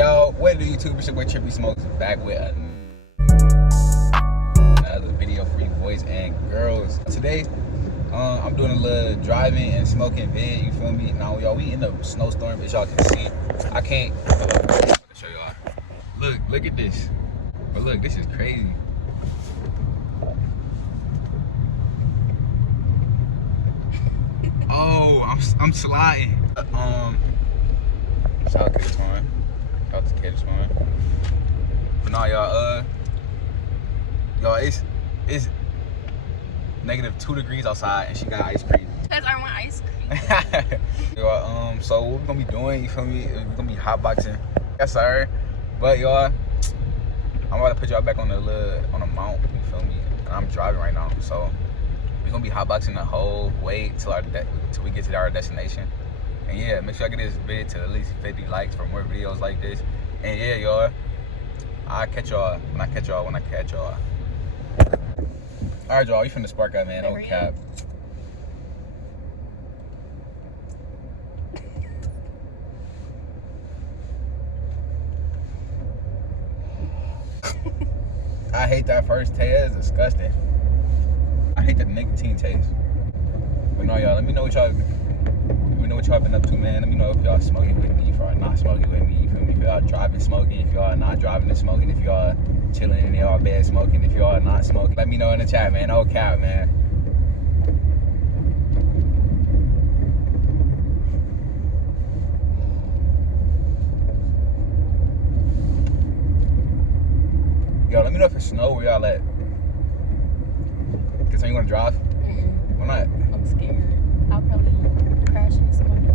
Yo, what do YouTube? It's your boy Trippy Smokes back with another video for you boys and girls. Today, I'm doing a little driving and smoking vid, you feel me? Now, y'all, we in a snowstorm, as y'all can see. I can't, I'll show y'all. Look at this. But look, this is crazy. Oh, I'm sliding. Shout out to this one. Shout out to this one. But nah, y'all, it's -2 degrees outside and she got ice cream. Because I want ice cream. Y'all, so what we're gonna be doing, you feel me? We're gonna be hotboxing. Yes, sir. But y'all, I'm about to put y'all back on a mount, you feel me? And I'm driving right now, so we're gonna be hotboxing the whole way till we get to our destination. And yeah, make sure I get this video to at least 50 likes for more videos like this. And yeah, y'all, I'll catch y'all when I catch y'all. All right, y'all, you finna spark up, man. No cap. I hate that first taste. It's disgusting. I hate the nicotine taste. But no, y'all, let me know what y'all been up to, man. Let me know if y'all smoking with me, if y'all not smoking with me. You feel me? If y'all driving smoking, if y'all not driving and smoking, if y'all chilling in y'all bed smoking, if y'all not smoking. Let me know in the chat, man. No cap, man. Yo, let me know if it's snow where y'all at. Cause you gonna drive? Why not? I'm scared. I'll probably crash into somebody.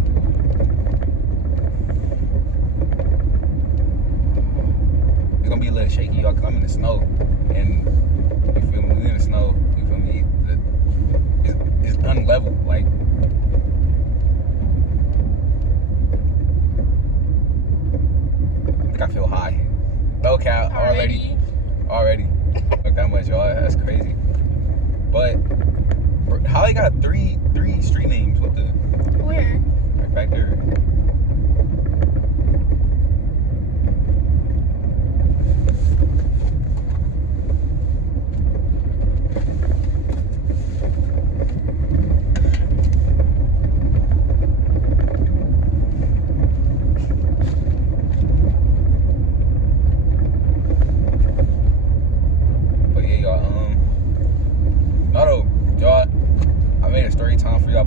It's gonna be a little shaky, y'all, cause I'm in the snow. And you feel me? We in the snow. You feel me? It's unlevel. Like, I think I feel high. No cap. Already. Look that much, y'all. That's crazy. But how they got three street names? What the? Where? Right back there.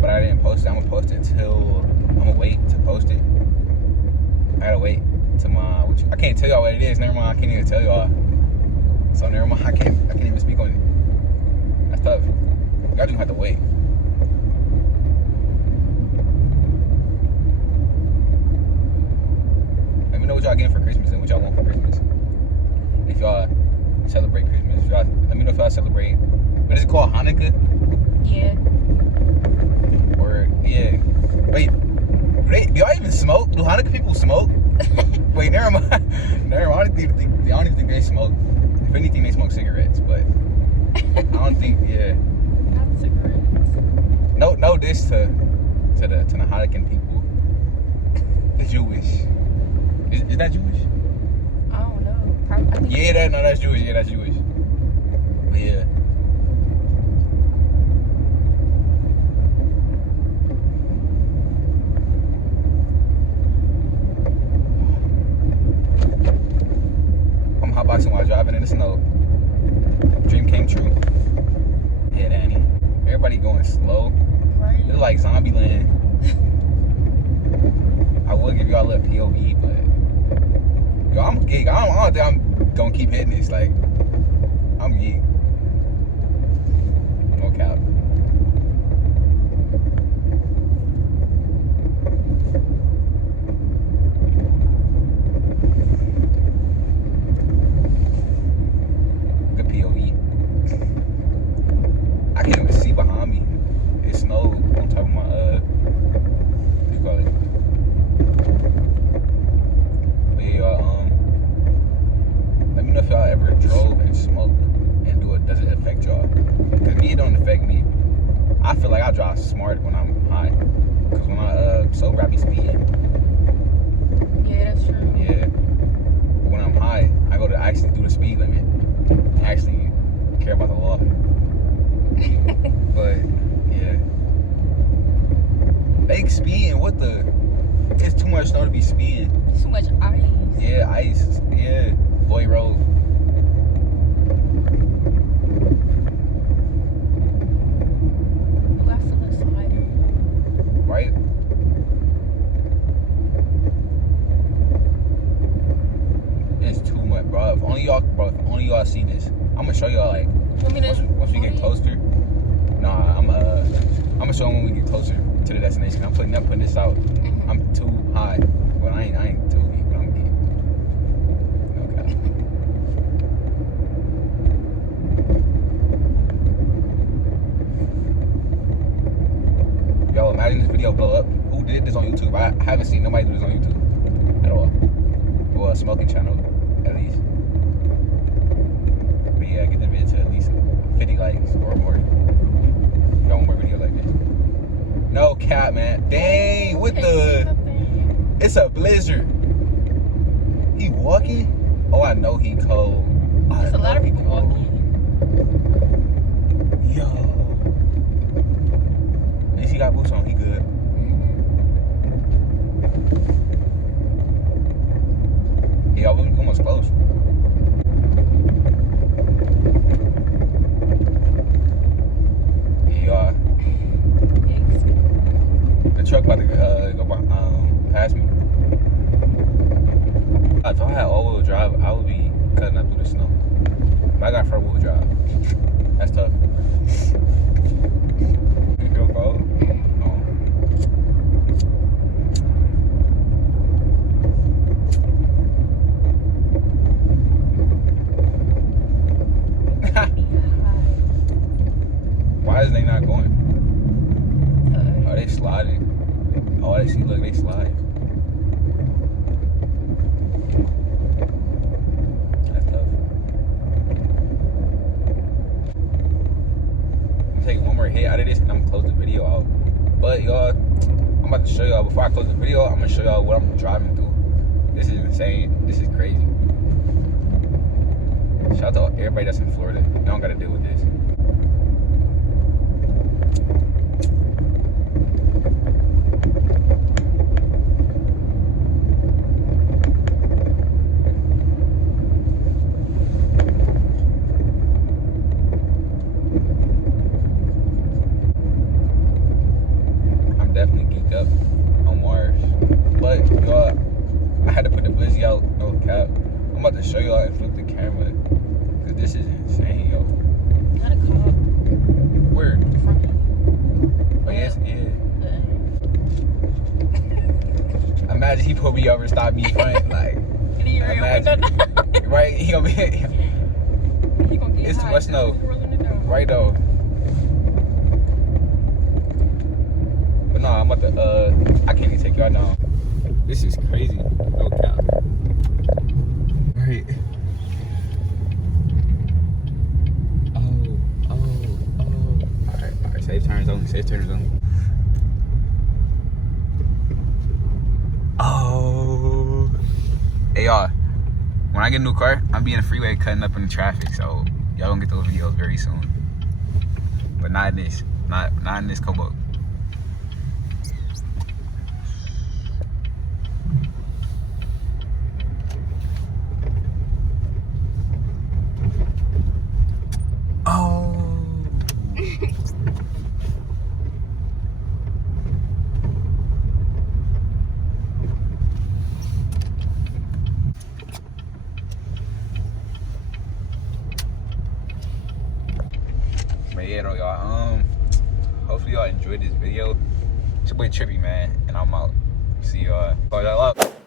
But I didn't post it. I'm gonna post it till I'm gonna wait to post it. I gotta wait till I can't tell y'all what it is. Never mind. I can't even tell y'all. So never mind. I can't even speak on it. That's tough. Y'all just have to wait. Let me know what y'all getting for Christmas and what y'all want for Christmas. If y'all celebrate Christmas, let me know if y'all celebrate. What is it called? Hanukkah? Yeah. Yeah. Wait, do y'all even smoke? Do Hanukkah people smoke? Wait, never mind. I don't even think they smoke. If anything, they smoke cigarettes, but I don't think, yeah. Not cigarettes. No diss to the Hanukkah people. The Jewish. Is that Jewish? I don't know. Probably. Yeah, that's Jewish. Yeah, that's Jewish. But yeah. Hotboxing while driving in the snow. Dream came true. Yeah, Danny. Everybody going slow. Right. It's like zombie land. I will give y'all a little POV, but yo, I'm a geek. I don't think I'm gonna keep hitting this. Like, I'm a geek. No cap. I can't even see behind me. It snowed on top of my, what do you call it? But yeah, y'all, let me know if y'all ever drove and smoked and does it affect y'all? Cause me, it don't affect me. be in. Too much ice. Yeah, ice. Yeah, Lloyd Road. Ooh, I feel a slider. Right? It's too much, bro. If only y'all see this. I'm gonna show y'all like once we get closer. Nah, I'm gonna show them when we get closer to the destination. I'm putting this out. Mm-hmm. I'm too high. Well, I ain't too deep, but I'm deep. Okay. Yo, imagine this video blow up. Who did this on YouTube? I haven't seen nobody do this on YouTube at all. Well, a smoking channel, at least. But yeah, get the video to at least 50 likes or more. Got one more video like this. No cap, man. Dang, what the? It's a blizzard. He walking? Oh, I know he cold. There's a lot of people walking. Yo. At least he got boots on. He good. Yeah, we almost close. Yeah. The truck about to go past me. If I had all-wheel drive, I would be cutting up through the snow. But I got front-wheel drive. That's tough. You feel cold? No. Why is they not going? Oh, they sliding. Oh, I see. Look, they slide. That's tough. I'm taking one more hit out of this, and I'm gonna close the video out. But y'all, I'm about to show y'all. Before I close the video, I'm gonna show y'all what I'm driving through. This is insane. This is crazy. Shout out to everybody that's in Florida. You don't gotta deal with this. Definitely geeked up on Mars, but y'all, I had to put the blizzy out, no cap. I'm about to show y'all and flip the camera, cause this is insane, yo. Not a cop. Where? From you. Oh yes, yeah. Imagine he pulled me over and stopped me in front, like. Imagine, right? He gonna be. It's too much snow. Right though. But no, I'm about to, I can't even take y'all down. This is crazy. No cap. Right. Oh. Alright, safe turns only, Oh. Hey y'all, when I get a new car, I'm be in the freeway cutting up in the traffic, so y'all gonna get those videos very soon. But not in this, not in this Kobo. But yeah though, y'all, hopefully y'all enjoyed this video. It's your boy Trippy, man, and I'm out. See y'all. Y'all up.